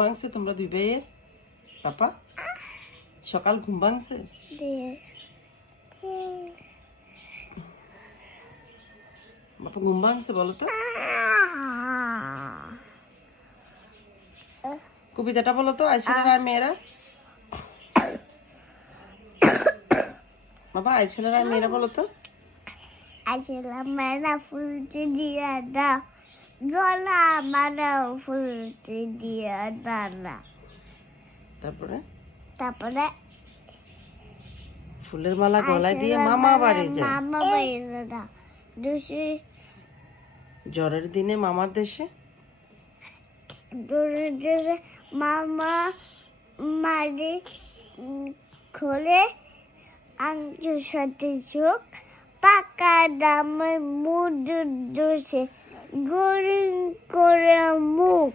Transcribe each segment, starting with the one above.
ভাঙছে তোমরা দুই ভাইয়ের? পাপা সকাল ঘুম ভাঙছে? বাপা ঘুম ভাঙছে বলো তো, কবিতাটা বলো তো। আইছেলেরা আর মেয়েরা, বাবা আইছেলেরা আর মেয়েরা বলো তো। আইছেলা মেয়েরা ফুলতে দিয়া দাও, গলা আমারও ফুলতে দিয়া দাও। তারপরে ফুলের মালা গলায় দিয়ে মামা বাড়ি যায়। মামা বাড়ি দাও। দুষি জ্বরের দিনে মামার দেশে, মামা মারি খোলে আংটির সাথে চোখ, পাকা দামে মুড দোষে গরিন করে মুখ।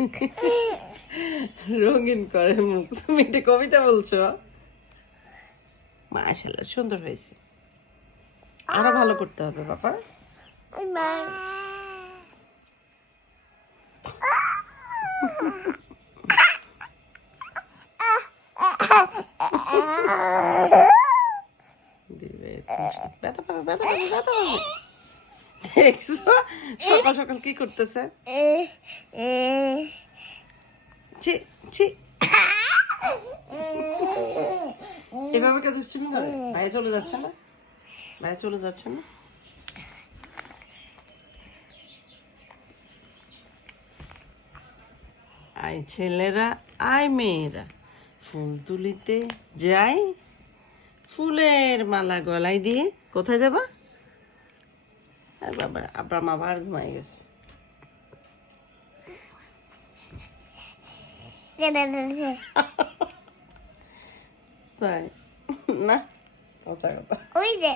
রঙিন করে মুখ। তুমি এটা কবিতা বলছো? মাশাআল্লাহ, সুন্দর হয়েছে। আরো ভালো করতে হবে বাবা। ব্যথা পাবে, ব্যথা পাবে, ব্যথা পাবে। দেখছো সকাল সকাল কি করতেছে? ছি ছি, এভাবে কে দুষ্টুমি করে? বাইরে চলে যাচ্ছে না, বাইরে চলে যাচ্ছে না। আয় ছেলেরা আয় মেয়েরা, ফুল তুলিতে যাই, ফুলের মালা গলায় দিয়ে। কোথায় যাবা? আর বাবা আব্রাম আবার ঘুমাই গেছে। তাই না, কথা কথা। ওই যে